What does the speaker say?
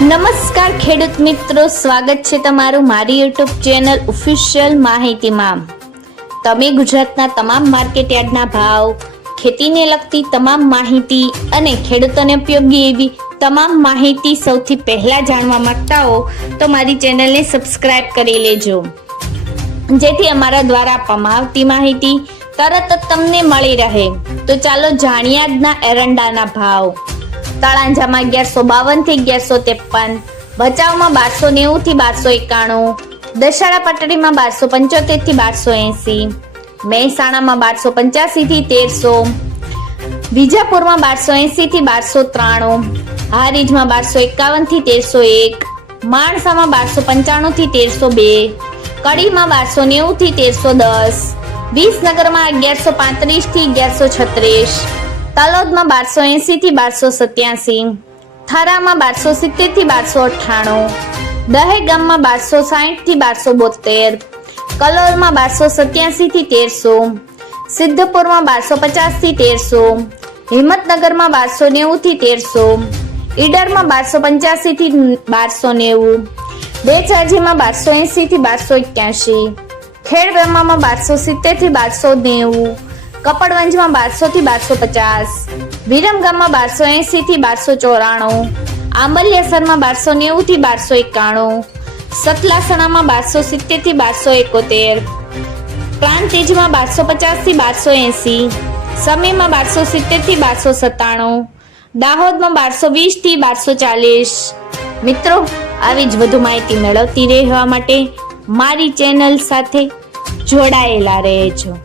નમસ્કાર ખેડૂત મિત્રો, સ્વાગત છે તમારું મારી યુટ્યુબ ચેનલ ઓફિશિયલ માહિતીમાં। તમે ગુજરાતના તમામ માર્કેટ યાર્ડના ભાવ, ખેતીને લગતી તમામ માહિતી અને ખેડૂતોને ઉપયોગી એવી તમામ માહિતી સૌથી પહેલા જાણવા માંગતા હો તો મારી ચેનલને સબસ્ક્રાઇબ કરી લેજો, જેથી અમારા દ્વારા આપવામાં આવતી માહિતી તરત જ તમને મળી રહે। તો ચાલો જાણીએ આજના એરંડાના ભાવ। તળાંજામાં 1152 થી 1153, ભચાઉમાં 1290 થી 1291, દશાડા પટડીમાં 1275 થી 1280, મહેસાણામાં 1285 થી 1300, વિજાપુરમાં 1280 થી 1293, હારીજમાં 1251 થી 1301, માણસામાં 1295 થી 1302, કડીમાં 1290 થી 1310, વિસનગરમાં 1135 થી 1136, તલોદમાં 1280 થી 1287, થરામાં 1270 થી 1298, દહેગામમાં 1260 થી 1272, કલોલમાં 1287 થી 1300, સિદ્ધપુરમાં 1250 થી 1300, હિંમતનગરમાં 1290 થી 1300, ઈડરમાં 1285 થી 1290, બેચાજીમાં 1280 થી 1281, ખેડબ્રહ્મામાં 1270 થી 1290, કપડવંજમાં 1200 થી 1250, વિરમગામમાં 1280 થી 1294, આંબલિયાસરમાં 1290 થી 1291, સતલાસણામાં 1270 થી 1271, પ્રાંતિજમાં 1250 થી 1280, સમીમાં 1270 થી 1297, દાહોદમાં 1220 થી 1240। મિત્રો, આવી જ વધુ માહિતી મેળવતી રહેવા માટે મારી ચેનલ સાથે જોડાયેલા રહેજો।